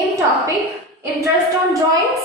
same topic, interest on drawings.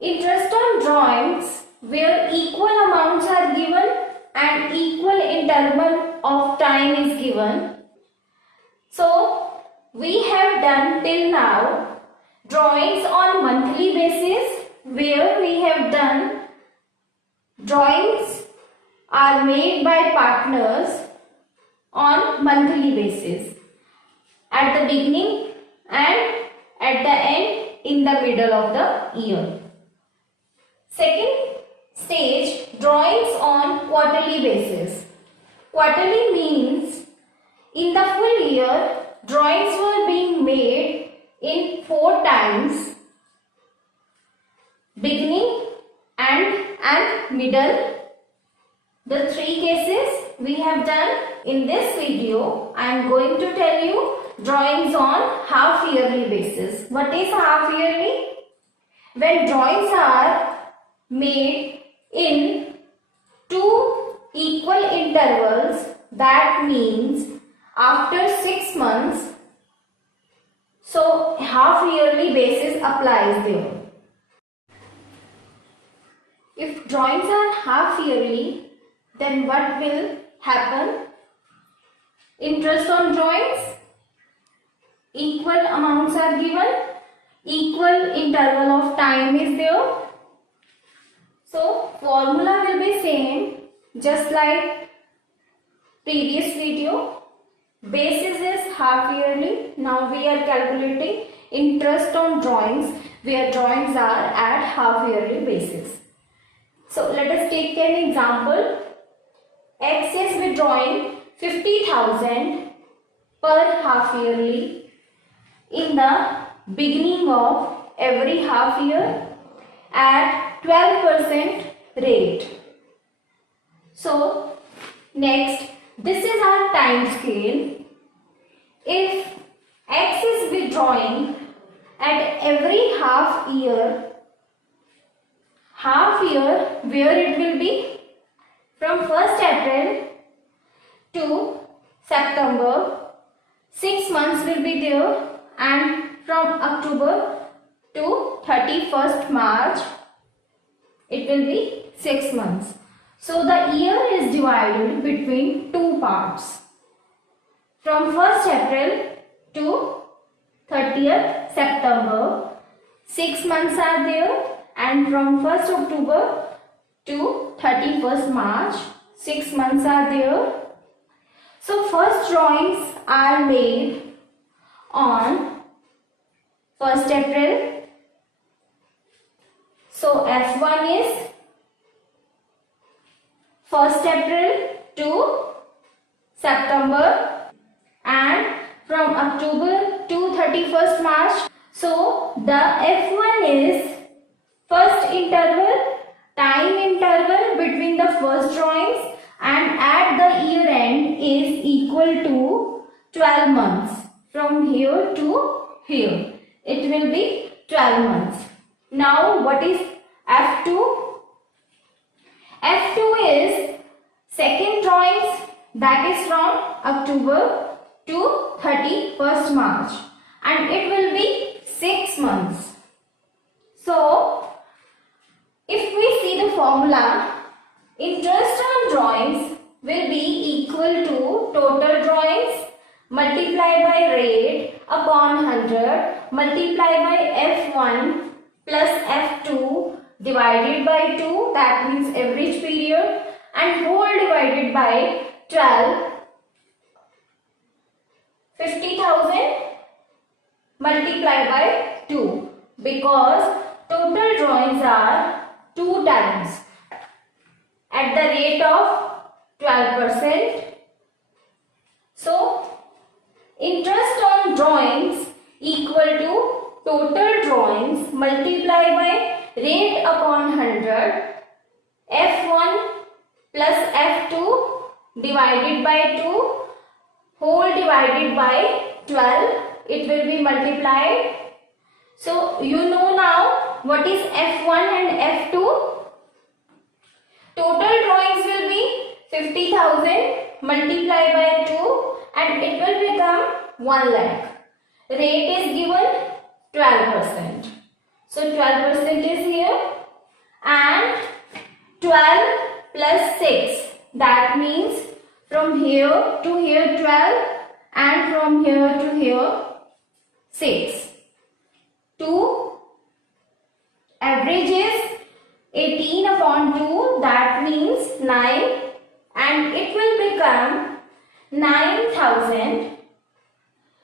Interest on drawings where equal amounts are given and equal interval of time is given. So we have done till now drawings on monthly basis, where we have done drawings are made by partners on monthly basis at the beginning and at the end in the middle of the year. Second stage, drawings on quarterly basis. Quarterly means in the full year drawings were being made in 4 times, beginning and middle. The 3 cases we have done. In this video I am going to tell you drawings on half yearly basis. What is half yearly? When drawings are made in 2 equal intervals, that means after 6 months, so half yearly basis applies there. If drawings are half yearly, then what will happen? Interest on drawings, equal amounts are given, equal interval of time is there. So formula will be same, just like previous video. Basis is half yearly. Now we are calculating interest on drawings where drawings are at half yearly basis. So let us take an example. X is withdrawing 50,000 per half yearly in the beginning of every half year at 12% rate. So next, this is our time scale. If X is withdrawing at every half year where it will be from 1st April to September, 6 months will be there, and from October to 31st March it will be 6 months. So the year is divided between 2 parts. From 1st April to 30th September, 6 months are there, and from 1st October to 31st March, 6 months are there. So first drawings are made on 1st April. So F1 is 1st April to September, and from October to 31st March. So the F1 is first time interval between the first drawings, and at the year end is equal to 12 months. From here to here it will be 12 months. Now what is F2? F2 is second drawings, that is from October to 31st March, and it will be 6 months. So if we see the formula, interest on drawings will be equal to total drawings multiplied by rate upon 100 multiplied by F1 plus F2 divided by 2, that means average period, and whole divided by 12. 50,000 multiplied by 2, because total drawings are 2 times at the rate of 12%. So interest on drawings equal to total drawings multiplied by rate upon 100, F1 plus F2 divided by 2, whole divided by 12, it will be multiplied. So you know now what is F1 and F2. Total drawings will be 50,000 multiplied by 2, and it will become 1 lakh. rate is given 12%. So 12% is here, and 12 plus 6, that means from here to here 12 and from here to here 6. 2 average is 18 upon 2, that means 9, and it will become 9,000.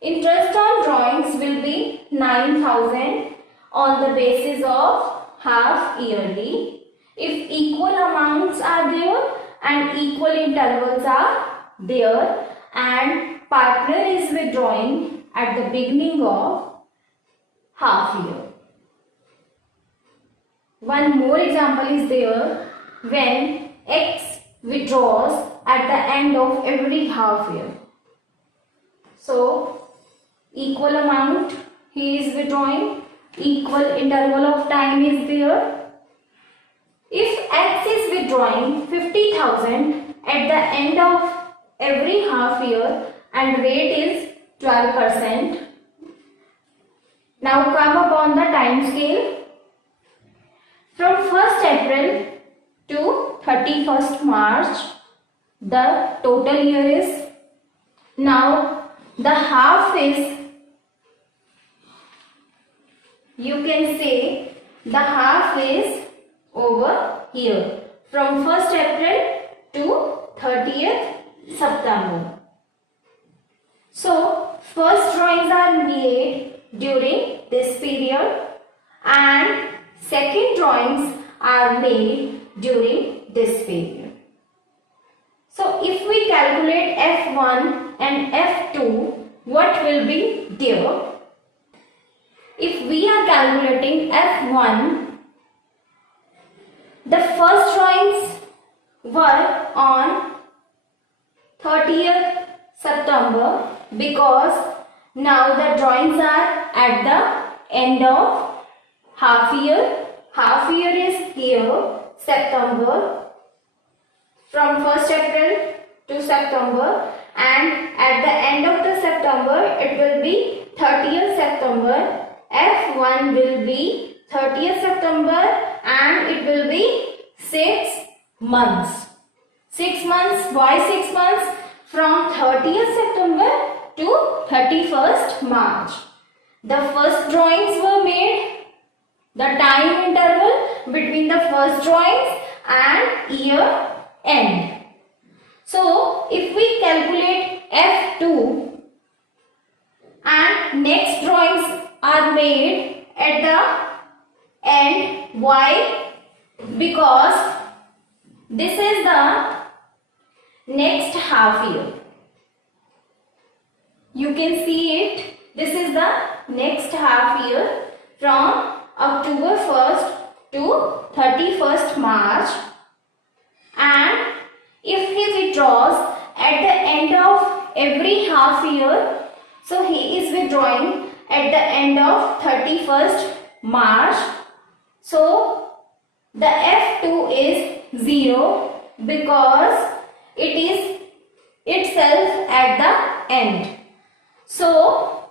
Interest on drawings will be 9,000 on the basis of half yearly. If equal amounts are there and equal intervals are there, and partner is withdrawing at the beginning of half year. One more example is there when X withdraws at the end of every half year. So equal amount he is withdrawing, equal interval of time is there. If X is withdrawing 50,000 at the end of every half year and rate is 12%. Now come upon the time scale. From 1st April to 31st March, the total year is. Now the half is, you can say the half is over here from 1st April to 30th September. So first drawings are made during this period and second drawings are made during this period. So if we calculate F1 and F2, what will be there? If we are calculating F1, the first drawings were on 30th September because now the drawings are at the end of half year. Half year is here, September, from 1st April to September, and at the end of the September it will be 30th September. F1 will be 30th September and it will be 6 months. 6 months. Why 6 months? From 30th September to 31st March. The first drawings were made. The time interval between the first drawings and year end. So if we calculate F2 and next drawings are made at the end. Why? Because this is the next half year. You can see it. This is the next half year from October 1st to 31st March, and if he withdraws at the end of every half year, so he is withdrawing at the end of 31st March, so the F2 is 0 because it is itself at the end. So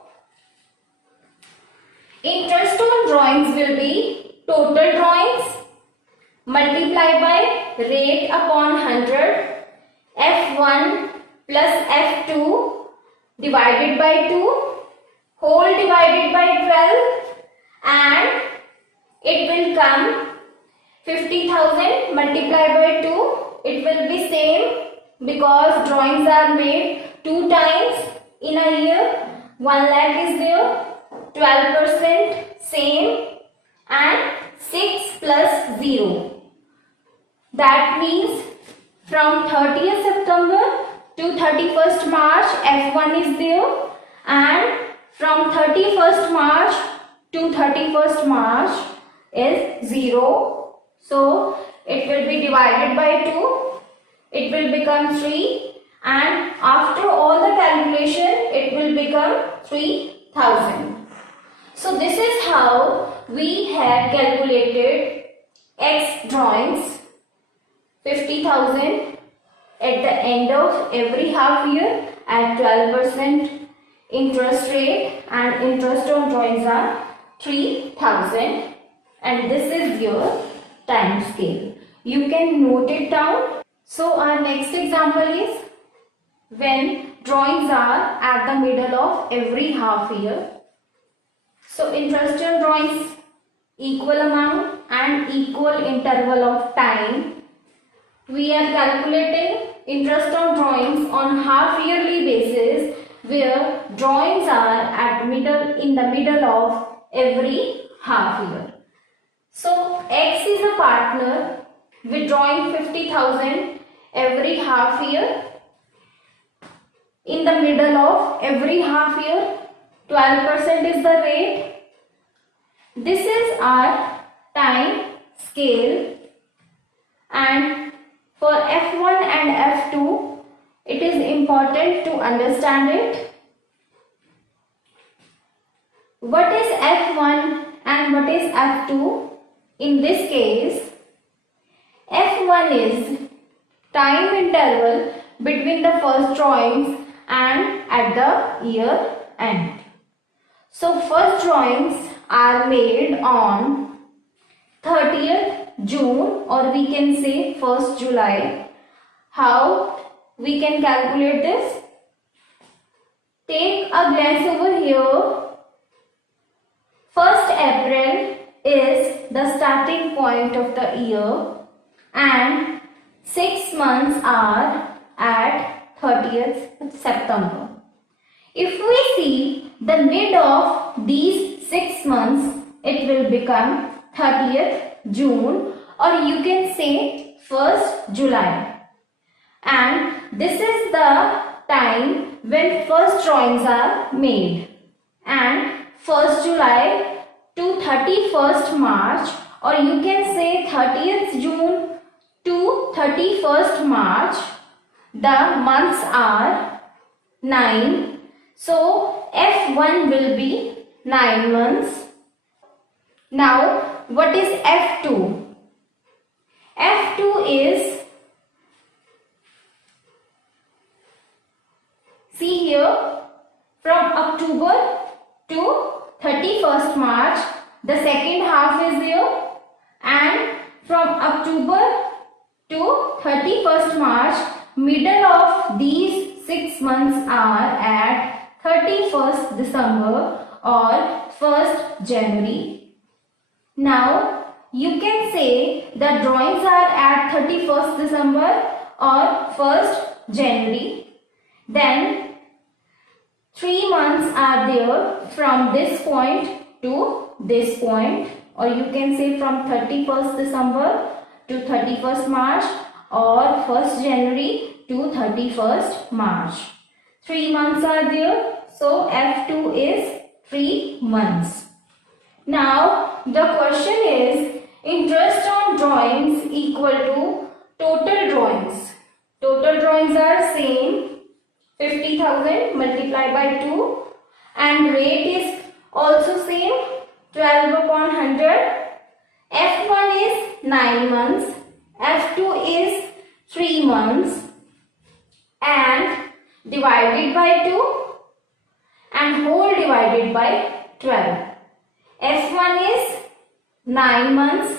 interest on drawings will be total drawings multiplied by rate upon 100, F1 plus F2 divided by 2, whole divided by 12, and it will come 50,000 multiplied by 2. It will be same because drawings are made 2 times in a year. 1 lakh is there. 12% same, and 6 plus 0. That means from 30th September to 31st March F1 is there, and from 31st March to 31st March is 0. So it will be divided by 2. It will become 3, and after all the calculation it will become 3,000. So this is how we had calculated X drawings 50,000 at the end of every half year at 12%. interest rate and interest on drawings are 3000, and this is your time scale. You can note it down. So our next example is when drawings are at the middle of every half year. So interest on drawings, equal amount and equal interval of time. We are calculating interest on drawings on half yearly basis, where drawings are in the middle of every half year. So X is a partner withdrawing 50,000 every half year. In the middle of every half year, 12% is the rate. This is our time scale, and for F1 and F2, it is important to understand it. What is F1 and what is F2? In this case, F1 is time interval between the first drawings and at the year end. So first drawings are made on 30th June, or we can say 1st July. How we can calculate this? Take a glance over here. 1st April is the starting point of the year, and 6 months are at 30th September. If we see the mid of these 6 months, it will become 30th June, or you can say 1st July. And this is the time when first drawings are made. And 1st July to 31st March, or you can say 30th June to 31st March, the months are 9. So F1 will be 9 months. Now what is F2? F2 is, see here, from October to 31st March, the second half is there, and from October to 31st March, middle of these 6 months are at 31st December or 1st January. Now you can say the drawings are at 31st December or 1st January. Then 3 months are there from this point to this point, or you can say from 31st December to 31st March or 1st January to 31st March. 3 months are there, so F2 is 3 months. Now the question is, interest on drawings equal to total drawings. Total drawings are same, 50,000 multiplied by 2, and rate is also same, 12 upon 100. F1 is 9 months, F2 is 3 months, and divided by 2 and whole divided by 12. F1 is 9 months,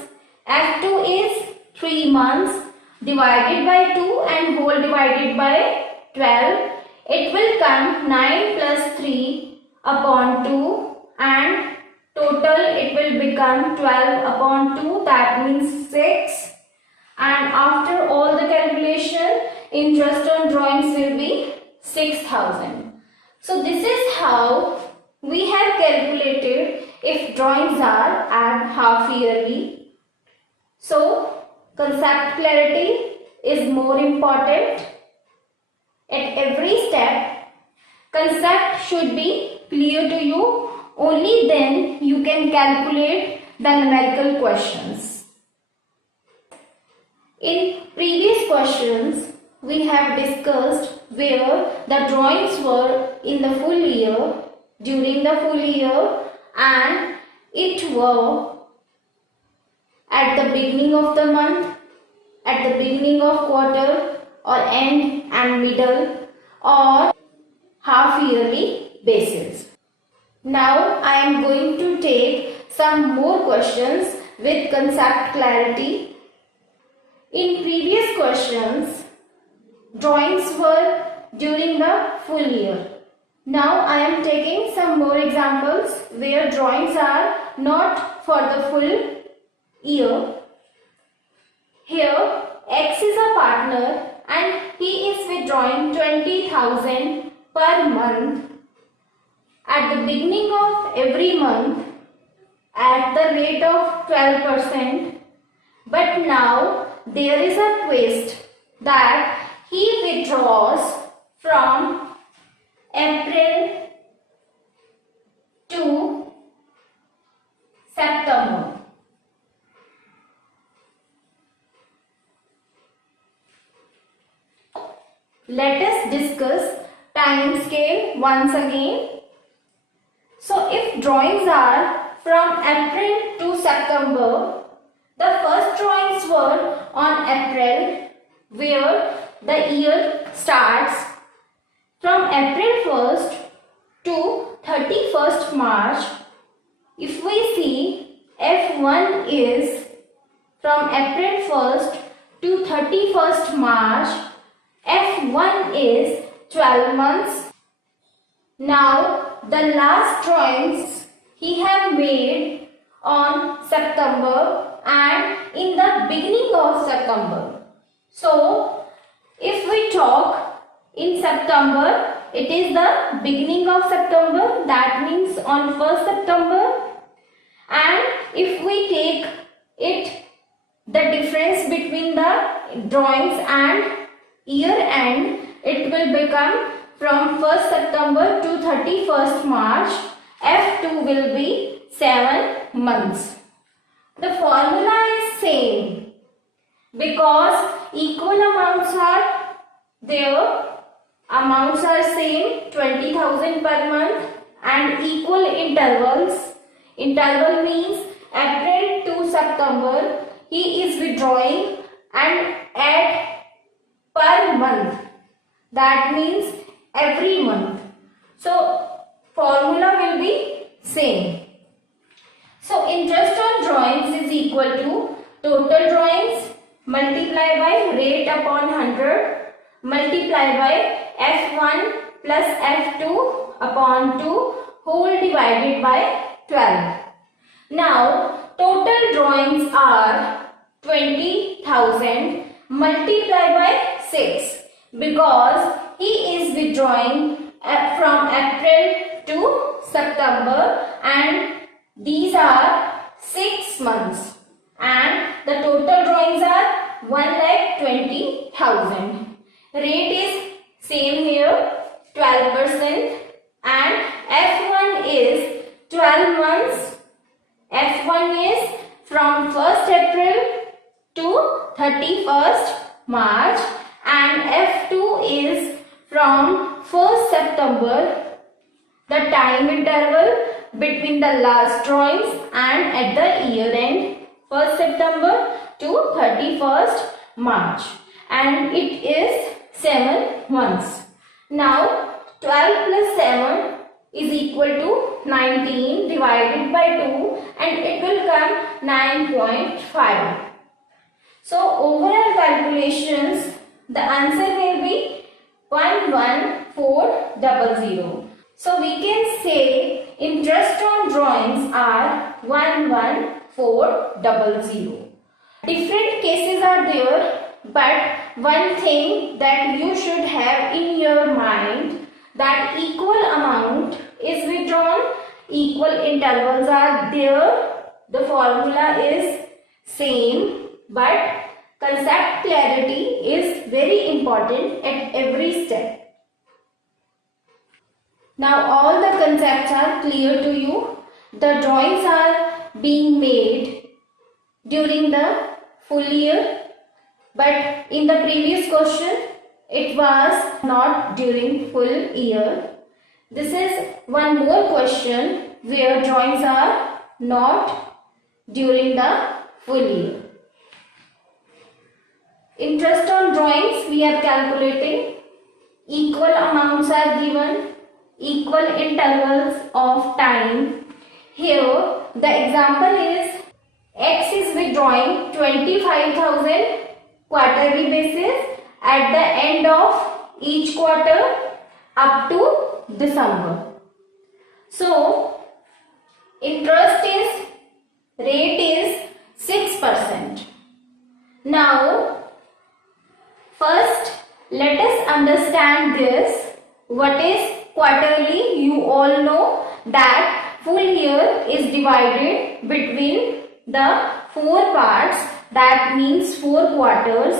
F2 is 3 months, divided by 2 and whole divided by 12. It will come 9 plus 3 upon 2, and total it will become 12 upon 2, that means 6. And after all the calculation, interest on drawings will be 6,000. So this is how we have calculated if drawings are at half yearly. So concept clarity is more important. At every step, concept should be clear to you. Only then you can calculate the numerical questions. In previous questions, we have discussed where the drawings were in the full year, during the full year, and it were at the beginning of the month, at the beginning of quarter, or end and middle, or half yearly basis. Now I am going to take some more questions with concept clarity. In previous questions, drawings were during the full year. Now I am taking some more examples where drawings are not for the full year. Here X is a partner and he is withdrawing 20,000 per month at the beginning of every month at the rate of 12%. But now there is a twist that he withdraws from April to September. Let us discuss time scale once again. So if drawings are from April to September, the first drawings were on April, where the year starts from April 1st to 31st March. If we see, F1 is from April 1st to 31st March. F1 is 12 months. Now the last drawings he have made on September and in the beginning of September. So if we talk in September, it is the beginning of September, that means on 1st September. And if we take it, the difference between the drawings and year end, it will become from 1st September to 31st March. F2 will be 7 months. The formula is same because equal amounts are there. Amounts are same, 20,000 per month, and equal intervals. Interval means April to September he is withdrawing and add per month, that means every month. So formula will be same. So interest on drawings is equal to total drawings multiplied by rate upon 100 multiplied by F1 plus F2 upon 2 whole divided by 12. Now total drawings are 20,000 multiplied by 6 because he is withdrawing from April to September and these are 6 months and the total drawings are 1,20,000. Rate is same here, 12%, and F1 is 12 months. F1 is from 1st April to 31st March and F2 is from 1st September, the time interval between the last drawings and at the year end, 1st September to 31st March, and it is 7 months. Now 12 plus 7 is equal to 19 divided by 2 and it will come 9.5. So overall calculations, the answer will be 11400. So we can say interest on drawings are 11400. Different cases are there, but one thing that you should have in your mind, that equal amount is withdrawn, equal intervals are there, the formula is same, but concept clarity is very important at every step. Now all the concepts are clear to you. The drawings are being made during the full year, but in the previous question it was not during full year. This is one more question where drawings are not during the full year. Interest on drawings we are calculating. Equal amounts are given. equal intervals of time. Here the example is X is withdrawing 25,000 quarterly basis at the end of each quarter up to December. So interest rate is 6%. Now first let us understand this. What is quarterly? You all know that full year is divided between the 4 parts, that means 4 quarters.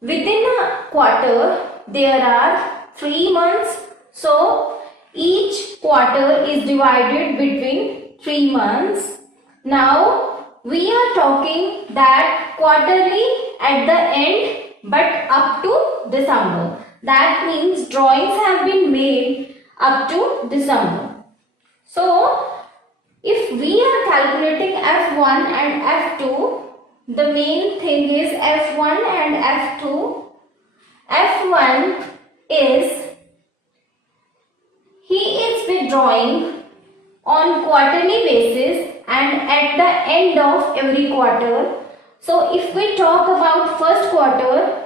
Within a quarter there are 3 months, so each quarter is divided between 3 months. Now we are talking that quarterly at the end but up to December. That means drawings have been made up to December. So if we are calculating F1 and F2, the main thing is F1 and F2. F1 is he is withdrawing on quarterly basis and at the end of every quarter. So if we talk about first quarter,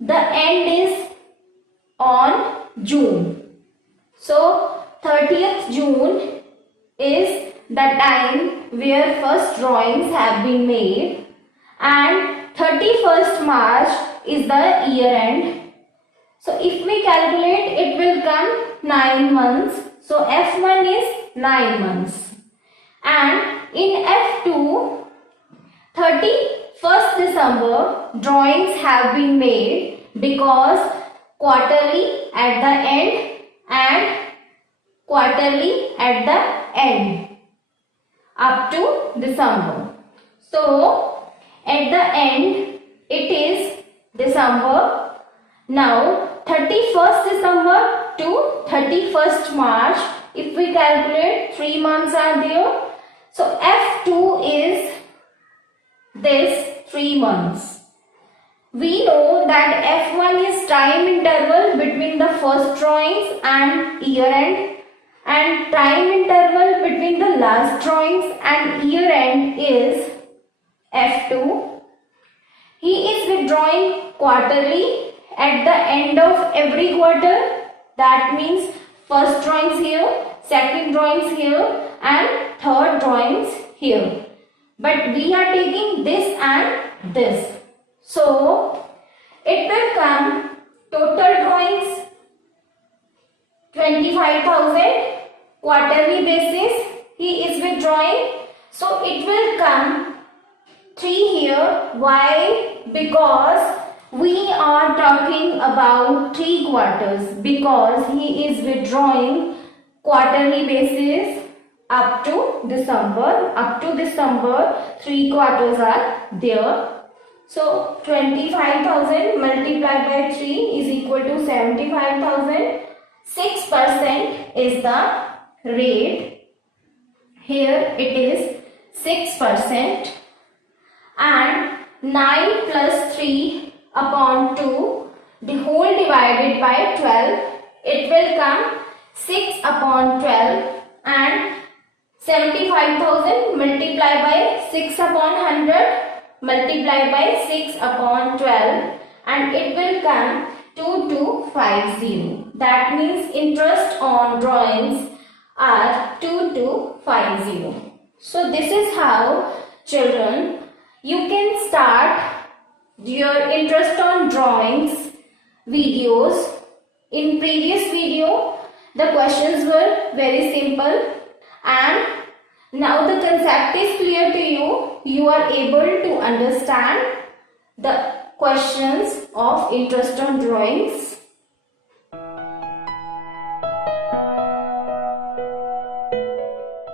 the end is on June. So 30th June is the time where first drawings have been made, and 31st March is the year end. So if we calculate, it will come 9 months. So F1 is 9 months. And in F2, 31st December drawings have been made because quarterly at the end and quarterly at the end up to December. So at the end it is December. Now 31st December to 31st March, if we calculate 3 months are there. So F2 is this 3 months. We know that F1 is time interval between the first drawings and year end, and time interval between the last drawings and year end is F2. He is withdrawing quarterly at the end of every quarter. That means first drawings here, second drawings here and third drawings here. But we are taking this and this. So it will come total drawings 25,000 quarterly basis he is withdrawing. So it will come 3 here. Why? Because we are talking about 3 quarters, because he is withdrawing quarterly basis up to December. Up to December 3 quarters are there. So 25,000 multiplied by 3 is equal to 75,000. 6% is the rate. Here it is 6%, and 9 plus 3 upon 2, the whole divided by 12, it will come 6 upon 12, and 75,000 multiplied by 6 upon 100 multiplied by 6 upon 12, and it will come 2250. That means interest on drawings are 2250. So this is how, children, you can start your interest on drawings videos. In previous video the questions were very simple, and now the concept is clear to you. You are able to understand the questions of interest on drawings.